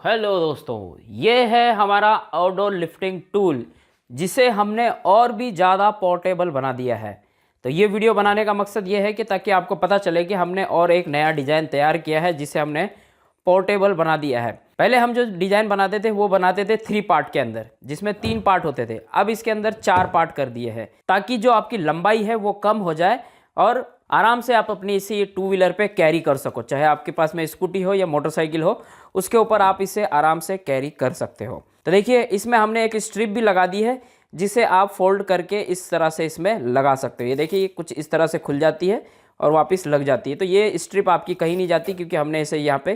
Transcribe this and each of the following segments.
Hello दोस्तों, ये है हमारा आउटडोर लिफ्टिंग टूल जिसे हमने और भी ज़्यादा पोर्टेबल बना दिया है। तो ये वीडियो बनाने का मकसद ये है कि ताकि आपको पता चले कि हमने और एक नया डिज़ाइन तैयार किया है जिसे हमने पोर्टेबल बना दिया है। पहले हम जो डिज़ाइन बनाते थे वो बनाते थे 3 पार्ट के अंदर, जिसमें 3 पार्ट होते थे। अब इसके अंदर 4 पार्ट कर दिए हैं ताकि जो आपकी लंबाई है वो कम हो जाए और आराम से आप अपनी इसी 2 व्हीलर पे कैरी कर सको। चाहे आपके पास में स्कूटी हो या मोटरसाइकिल हो, उसके ऊपर आप इसे आराम से कैरी कर सकते हो। तो देखिए, इसमें हमने एक स्ट्रिप भी लगा दी है जिसे आप फोल्ड करके इस तरह से इसमें लगा सकते हो। ये देखिए, ये कुछ इस तरह से खुल जाती है और वापस लग जाती है। तो ये स्ट्रिप आपकी कहीं नहीं जाती क्योंकि हमने इसे यहाँ पे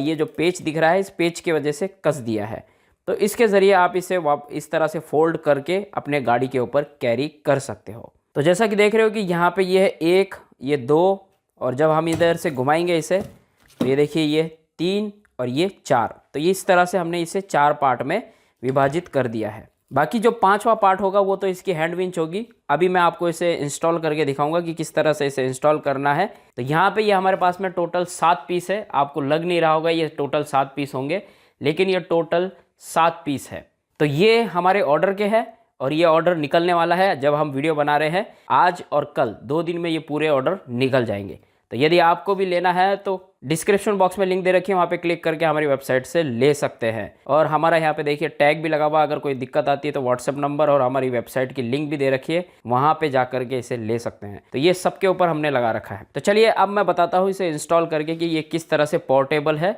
ये जो पेच दिख रहा है, इस पेच की वजह से कस दिया है। तो इसके ज़रिए आप इसे इस तरह से फोल्ड करके अपने गाड़ी के ऊपर कैरी कर सकते हो। तो जैसा कि देख रहे हो कि यहाँ पे ये है 1, ये 2, और जब हम इधर से घुमाएंगे इसे तो ये देखिए ये 3 और ये 4। तो ये इस तरह से हमने इसे 4 पार्ट में विभाजित कर दिया है। बाकी जो 5वां पार्ट होगा वो तो इसकी हैंड विंच होगी। अभी मैं आपको इसे इंस्टॉल करके दिखाऊंगा कि किस तरह से इसे इंस्टॉल करना है। तो यहाँ पे ये हमारे पास में टोटल 7 पीस है। आपको लग नहीं रहा होगा ये टोटल 7 पीस होंगे, लेकिन ये टोटल 7 पीस है। तो ये हमारे ऑर्डर के हैं और ये ऑर्डर निकलने वाला है। जब हम वीडियो बना रहे हैं, आज और कल 2 दिन में ये पूरे ऑर्डर निकल जाएंगे। तो यदि आपको भी लेना है तो डिस्क्रिप्शन बॉक्स में लिंक दे रखी है, वहाँ पे क्लिक करके हमारी वेबसाइट से ले सकते हैं। और हमारा यहाँ पे देखिए टैग भी लगा हुआ, अगर कोई दिक्कत आती है तो व्हाट्सएप नंबर और हमारी वेबसाइट की लिंक भी दे रखी है, वहाँ पे जा करके इसे ले सकते हैं। तो ये सब के ऊपर हमने लगा रखा है। तो चलिए अब मैं बताता हूँ इसे इंस्टॉल करके कि ये किस तरह से पोर्टेबल है।